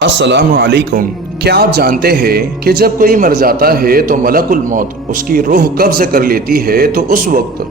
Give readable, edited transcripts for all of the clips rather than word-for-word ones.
السلام علیکم۔ کیا آپ جانتے ہیں کہ جب کوئی مر جاتا ہے تو ملک الموت اس کی روح قبض کر لیتی ہے تو اس وقت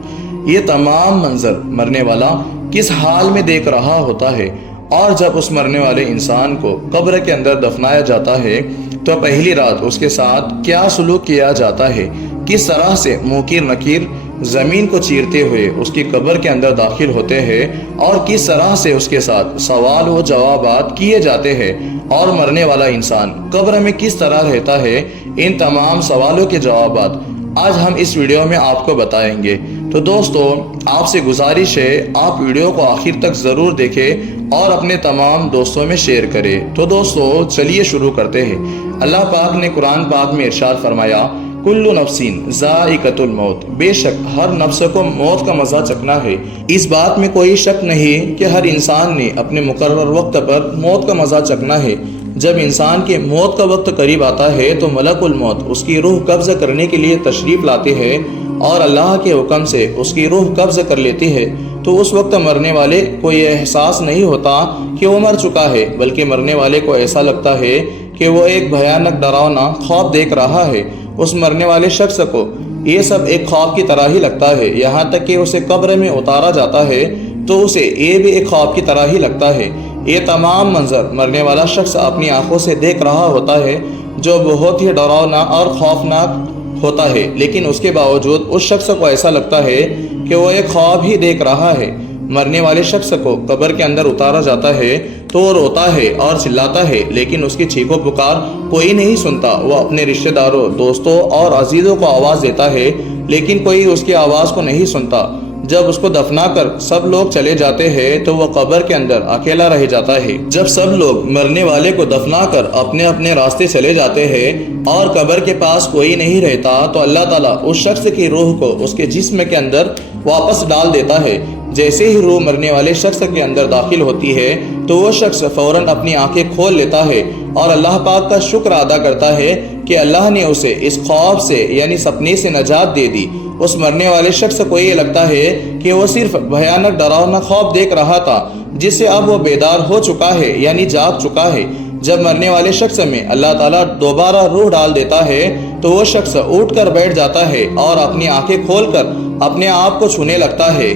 یہ تمام منظر مرنے والا کس حال میں دیکھ رہا ہوتا ہے، اور جب اس مرنے والے انسان کو قبر کے اندر دفنایا جاتا ہے تو پہلی رات اس کے ساتھ کیا سلوک کیا جاتا ہے، کس طرح سے منکر نکیر زمین کو چیرتے ہوئے اس کی قبر کے اندر داخل ہوتے ہیں، اور کس طرح سے اس کے ساتھ سوال و جوابات کیے جاتے ہیں، اور مرنے والا انسان قبر میں کس طرح رہتا ہے، ان تمام سوالوں کے جوابات آج ہم اس ویڈیو میں آپ کو بتائیں گے۔ تو دوستو، آپ سے گزارش ہے آپ ویڈیو کو آخر تک ضرور دیکھیں اور اپنے تمام دوستوں میں شیئر کریں۔ تو دوستو چلیے شروع کرتے ہیں۔ اللہ پاک نے قرآن پاک میں ارشاد فرمایا، کل نفس ذائقۃ الموت، بے شک ہر نفس کو موت کا مزہ چکھنا ہے۔ اس بات میں کوئی شک نہیں کہ ہر انسان نے اپنے مقرر وقت پر موت کا مزہ چکھنا ہے۔ جب انسان کے موت کا وقت قریب آتا ہے تو ملک الموت اس کی روح قبض کرنے کے لیے تشریف لاتے ہیں، اور اللہ کے حکم سے اس کی روح قبض کر لیتی ہے۔ تو اس وقت مرنے والے کو یہ احساس نہیں ہوتا کہ وہ مر چکا ہے، بلکہ مرنے والے کو ایسا لگتا ہے کہ وہ ایک بھیانک ڈراؤنا خواب دیکھ رہا ہے۔ اس مرنے والے شخص کو یہ سب ایک خواب کی طرح ہی لگتا ہے، یہاں تک کہ اسے قبر میں اتارا جاتا ہے تو اسے یہ بھی ایک خواب کی طرح ہی لگتا ہے۔ یہ تمام منظر مرنے والا شخص اپنی آنکھوں سے دیکھ رہا ہوتا ہے، جو بہت ہی ڈراؤنا اور خوفناک ہوتا ہے، لیکن اس کے باوجود اس شخص کو ایسا لگتا ہے کہ وہ ایک خواب ہی دیکھ رہا ہے۔ مرنے والے شخص کو قبر کے اندر اتارا جاتا ہے تو وہ روتا ہے اور چلاتا ہے، لیکن اس کی چیخ و پکار کوئی نہیں سنتا۔ وہ اپنے رشتہ داروں، دوستوں اور عزیزوں کو آواز دیتا ہے، لیکن کوئی اس کی آواز کو نہیں سنتا۔ جب اس کو دفنا کر سب لوگ چلے جاتے ہیں تو وہ قبر کے اندر اکیلا رہ جاتا ہے۔ جب سب لوگ مرنے والے کو دفنا کر اپنے اپنے راستے چلے جاتے ہیں اور قبر کے پاس کوئی نہیں رہتا تو اللہ تعالیٰ اس شخص کی روح کو اس کے جسم کے اندر واپس ڈال دیتا ہے۔ جیسے ہی روح مرنے والے شخص کے اندر داخل ہوتی ہے تو وہ شخص فوراً اپنی آنکھیں کھول لیتا ہے اور اللہ پاک کا شکر ادا کرتا ہے کہ اللہ نے اسے اس خواب سے یعنی سپنے سے نجات دے دی۔ اس مرنے والے شخص کو یہ لگتا ہے کہ وہ صرف بھیانک ڈراؤنا خواب دیکھ رہا تھا، جس سے اب وہ بیدار ہو چکا ہے یعنی جاگ چکا ہے۔ جب مرنے والے شخص میں اللہ تعالیٰ دوبارہ روح ڈال دیتا ہے تو وہ شخص اٹھ کر بیٹھ جاتا ہے اور اپنی آنکھیں کھول کر اپنے آپ کو چھونے لگتا ہے،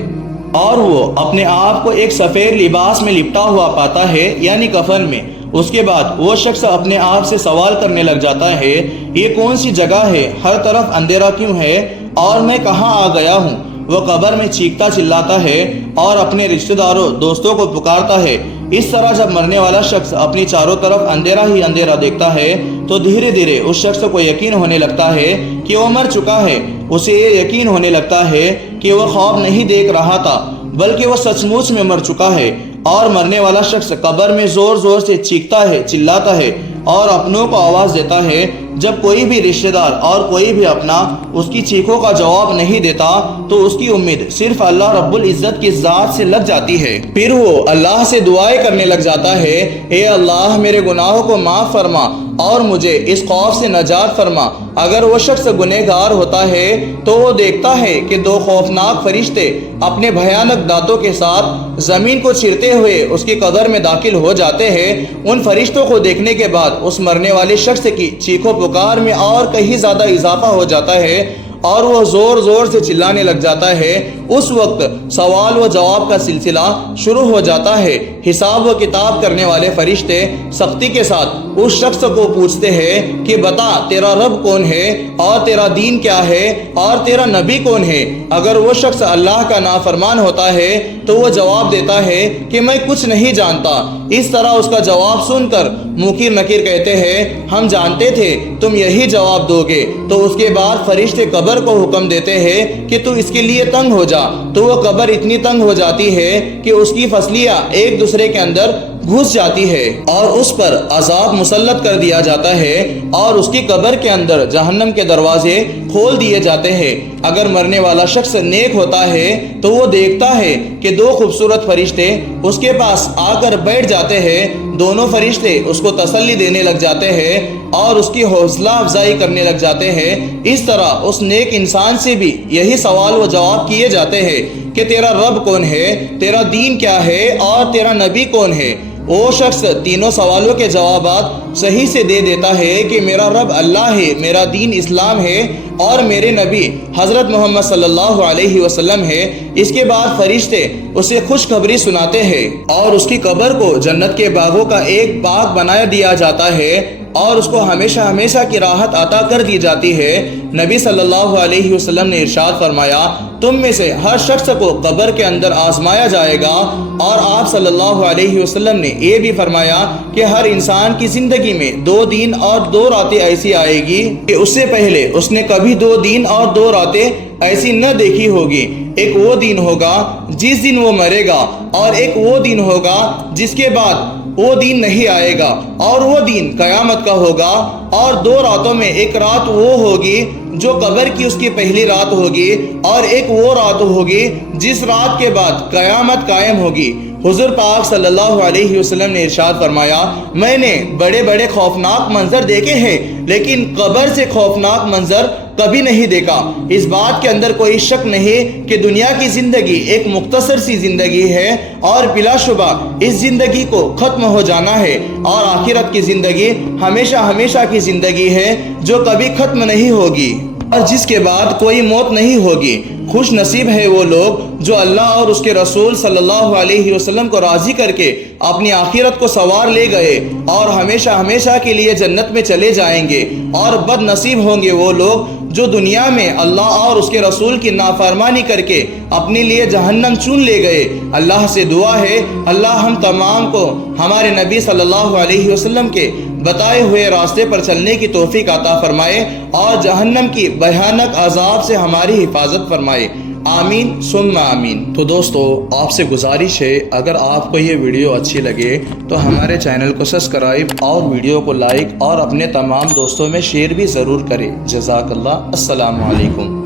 اور وہ اپنے آپ کو ایک سفید لباس میں لپٹا ہوا پاتا ہے یعنی کفن میں۔ اس کے بعد وہ شخص اپنے آپ سے سوال کرنے لگ جاتا ہے، یہ کون سی جگہ ہے، ہر طرف اندھیرا کیوں ہے اور میں کہاں آ گیا ہوں؟ وہ قبر میں چیختا چلاتا ہے اور اپنے رشتہ داروں، دوستوں کو پکارتا ہے۔ اس طرح جب مرنے والا شخص اپنی چاروں طرف اندھیرا ہی اندھیرا دیکھتا ہے تو دھیرے دھیرے اس شخص کو یقین ہونے لگتا ہے کہ وہ مر چکا ہے۔ اسے یہ یقین ہونے لگتا ہے کہ وہ خواب نہیں دیکھ رہا تھا، بلکہ وہ سچ مچ میں مر چکا ہے۔ اور مرنے والا شخص قبر میں زور زور سے چیختا ہے، چلاتا ہے اور اپنوں کو آواز دیتا ہے۔ جب کوئی بھی رشتہ دار اور کوئی بھی اپنا اس کی چیخوں کا جواب نہیں دیتا تو اس کی امید صرف اللہ رب العزت کی ذات سے لگ جاتی ہے۔ پھر وہ اللہ سے دعائیں کرنے لگ جاتا ہے، اے اللہ میرے گناہوں کو معاف فرما اور مجھے اس خوف سے نجات فرما۔ اگر وہ شخص گنہگار ہوتا ہے تو وہ دیکھتا ہے کہ دو خوفناک فرشتے اپنے بھیانک دانتوں کے ساتھ زمین کو چیرتے ہوئے اس کی قبر میں داخل ہو جاتے ہیں۔ ان فرشتوں کو دیکھنے کے بعد اس مرنے والے شخص کی چیخ و پکار میں اور کہیں زیادہ اضافہ ہو جاتا ہے اور وہ زور زور سے چلانے لگ جاتا ہے۔ اس وقت سوال و جواب کا سلسلہ شروع ہو جاتا ہے۔ حساب و کتاب کرنے والے فرشتے سختی کے ساتھ اس شخص کو پوچھتے ہیں کہ بتا تیرا رب کون ہے اور تیرا دین کیا ہے اور تیرا نبی کون ہے۔ اگر وہ شخص اللہ کا نافرمان ہوتا ہے تو وہ جواب دیتا ہے کہ میں کچھ نہیں جانتا۔ اس طرح اس کا جواب سن کر منکر نکیر کہتے ہیں، ہم جانتے تھے تم یہی جواب دو گے۔ تو اس کے بعد فرشتے قبر کو حکم دیتے ہیں کہ تو اس کے لیے تنگ ہو جا۔ تو وہ قبر اتنی تنگ ہو جاتی ہے کہ اس کی فصلیاں ایک دوسرے کے اندر گھس جاتی ہے اور اس پر عذاب مسلط کر دیا جاتا ہے اور اس کی قبر کے اندر جہنم کے دروازے کھول دیے جاتے ہیں۔ اگر مرنے والا شخص نیک ہوتا ہے تو وہ دیکھتا ہے کہ دو خوبصورت فرشتے اس کے پاس آ کر بیٹھ جاتے ہیں۔ دونوں فرشتے اس کو تسلی دینے لگ جاتے ہیں اور اس کی حوصلہ افزائی کرنے لگ جاتے ہیں۔ اس طرح اس نیک انسان سے بھی یہی سوال و جواب کیے جاتے ہیں کہ تیرا رب کون ہے، تیرا دین کیا ہے اور تیرا نبی کون ہے۔ وہ شخص تینوں سوالوں کے جوابات صحیح سے دے دیتا ہے کہ میرا رب اللہ ہے، میرا دین اسلام ہے اور میرے نبی حضرت محمد صلی اللہ علیہ وسلم ہے، اس کے بعد فرشتے اسے خوشخبری سناتے ہیں اور اس کی قبر کو جنت کے باغوں کا ایک باغ بنا دیا جاتا ہے اور اس کو ہمیشہ ہمیشہ کی راحت عطا کر دی جاتی ہے۔ نبی صلی اللہ علیہ وسلم نے ارشاد فرمایا، تم میں سے ہر شخص کو قبر کے اندر آزمایا جائے گا، اور آپ صلی اللہ علیہ وسلم نے یہ بھی فرمایا کہ ہر انسان کی زندگی میں 2 دن اور 2 راتیں ایسی آئے گی کہ اس سے پہلے اس نے کبھی 2 دن اور 2 راتیں ایسی نہ دیکھی ہوگی۔ ایک وہ دن ہوگا جس دن وہ مرے گا، اور ایک وہ دن ہوگا جس کے بعد وہ دن نہیں آئے گا، اور وہ دن قیامت کا ہوگا۔ اور 2 راتوں میں ایک رات وہ ہوگی جو قبر کی اس کی پہلی رات ہوگی، اور ایک وہ رات ہوگی جس رات کے بعد قیامت قائم ہوگی۔ حضور پاک صلی اللہ علیہ وسلم نے ارشاد فرمایا، میں نے بڑے بڑے خوفناک منظر دیکھے ہیں، لیکن قبر سے خوفناک منظر کبھی نہیں دیکھا۔ اس بات کے اندر کوئی شک نہیں کہ دنیا کی زندگی ایک مختصر سی زندگی ہے، اور بلا شبہ اس زندگی کو ختم ہو جانا ہے، اور آخرت کی زندگی ہمیشہ ہمیشہ کی زندگی ہے جو کبھی ختم نہیں ہوگی، اور جس کے بعد کوئی موت نہیں ہوگی۔ خوش نصیب ہے وہ لوگ جو اللہ اور اس کے رسول صلی اللہ علیہ وسلم کو راضی کر کے اپنی آخرت کو سنوار لے گئے اور ہمیشہ ہمیشہ کے لیے جنت میں چلے جائیں گے، اور بد نصیب ہوں گے وہ لوگ جو دنیا میں اللہ اور اس کے رسول کی نافرمانی کر کے اپنے لیے جہنم چن لے گئے۔ اللہ سے دعا ہے اللہ ہم تمام کو ہمارے نبی صلی اللہ علیہ وسلم کے بتائے ہوئے راستے پر چلنے کی توفیق عطا فرمائے، اور جہنم کی بھیانک عذاب سے ہماری حفاظت فرمائے۔ آمین ثم آمین۔ تو دوستو، آپ سے گزارش ہے اگر آپ کو یہ ویڈیو اچھی لگے تو ہمارے چینل کو سبسکرائب اور ویڈیو کو لائک اور اپنے تمام دوستوں میں شیئر بھی ضرور کریں۔ جزاک اللہ۔ السلام علیکم۔